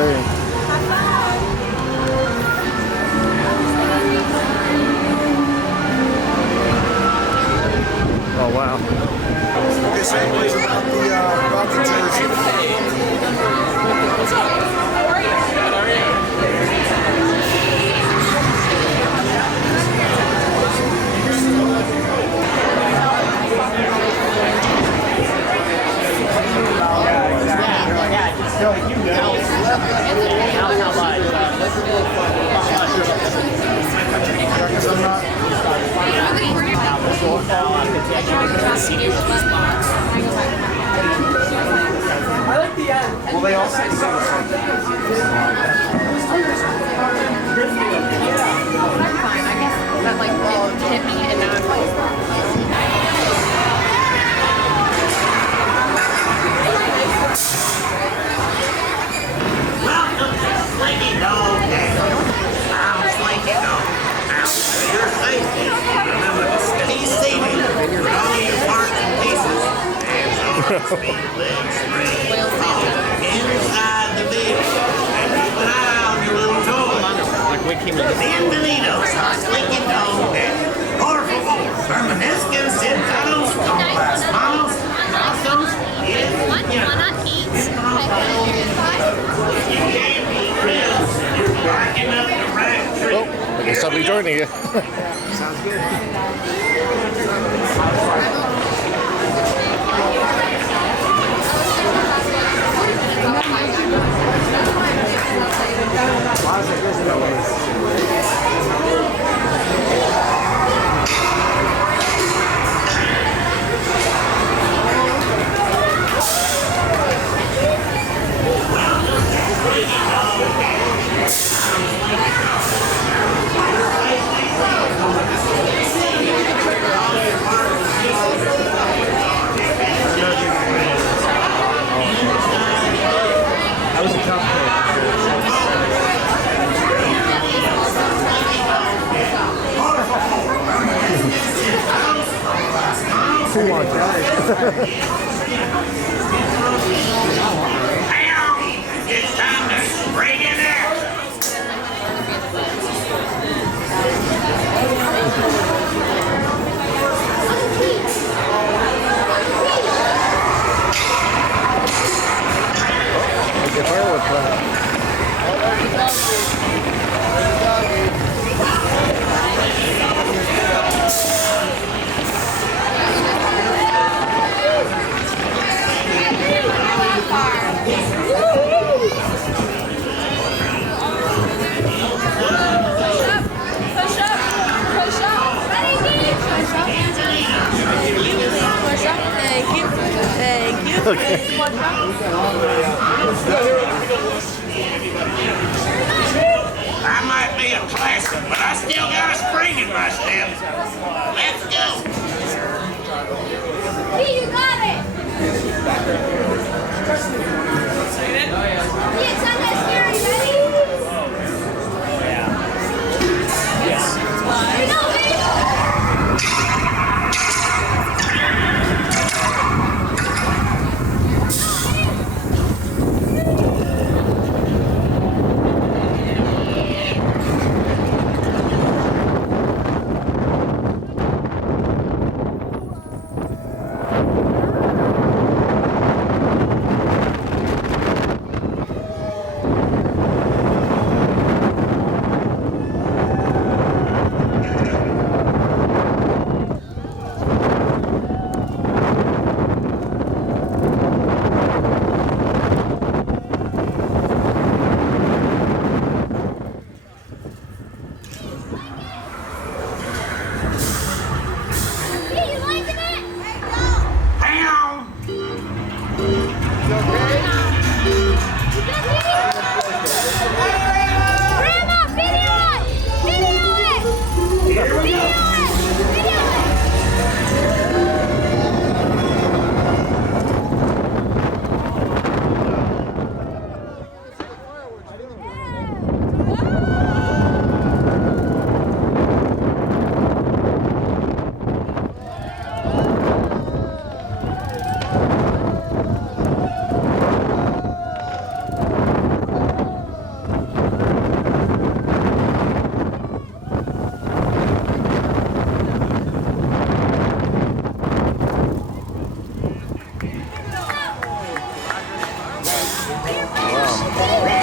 Oh wow. This anyways about the jersey. Well, they all say so. Welcome to Slinky Dog Dash. I'm Slinky Dog. Now, for your safety, remember to stay seated with all your parts and pieces. Hands on your feet, legs straight, inside the vehicle. And keep an eye on your little toys. Bienvenidos a Slinky Dog Dash. Por favor, permanezcan sentados con las manos brazos en Oh, I guess I'll be joining you. Sounds good. That was a tough pick. Too long time. It's time to spring in there. Like a firework plan. Okay. I might be a classic, but I still got a spring in my step. Let's go. Hey, you got it! Yeah, it's on that scary, ready? Yes. No, baby! Right.